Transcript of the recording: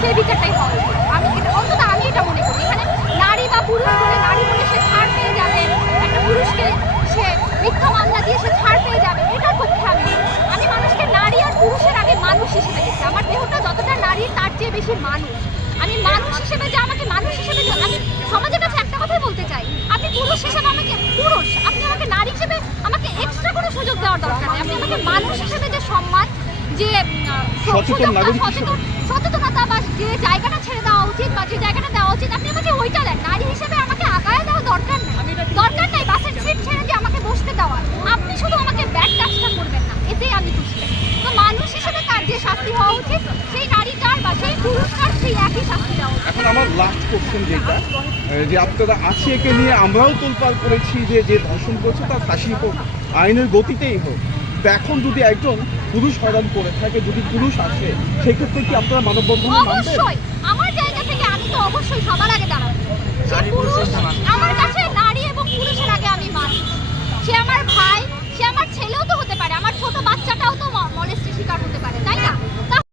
সেই বিচারটাই হওয়া উচিত। আমি এটা মনে করি। এখানে নারী বা পুরুষ বলে সে ছাড় পেয়ে যাবে, একটা পুরুষকে সে মিথ্যা মামলা দিয়ে সে ছাড় পেয়ে যাবে, এটার পক্ষে আমি মানুষকে নারী আর পুরুষের আগে মানুষ হিসেবে দেখি। আমার দেহটা যতটা নারী তার চেয়ে বেশি মানুষ। আমি মানুষ হিসেবে আমাকে মানুষ হিসেবে আমি সমাজের কাছে একটা কথাই বলতে চাই, আপনি পুরুষ হিসেবে আপনি আমাকে নারী হিসেবে আমাকে এক্সট্রা কোনো সুযোগ দেওয়ার দরকার নেই। আপনি আমাকে মানুষ হিসেবে যে সম্মান, যে সচেতনতা বা যে জায়গাটা ছেড়ে দেওয়া উচিত বা যে জায়গাটা দেওয়া উচিত আপনি আমাকে ওইটা দেন। নারী হিসেবে আমাকে আগায় দেওয়া দরকার নাই। বাসের সিট ছেড়ে যে আমাকে বসতে দেওয়া, আপনি শুধু আমাকে ব্যাক টাচটা করবেন না, এতেই আমি খুশি। তো মানুষ হিসেবে তার যে শাস্তি হওয়া উচিত সেই নারীটার বা সেই পুরুষটার সেই একই শাস্তি দেওয়া উচিত। এখন আমার লাস্ট কোশ্চেন যেটা, যে আপনারা একে নিয়ে আমরাও তোলপাড় করেছি যে ধর্ষণ করছে তার ফাঁসি হোক, আইনের গতিতেই হোক। তো এখন যদি একজন পুরুষ হয়রান করে থাকে, যদি পুরুষ আসে, সেক্ষেত্রে কি আপনারা মানববন্ধন মানবেন? অবশ্যই। আমার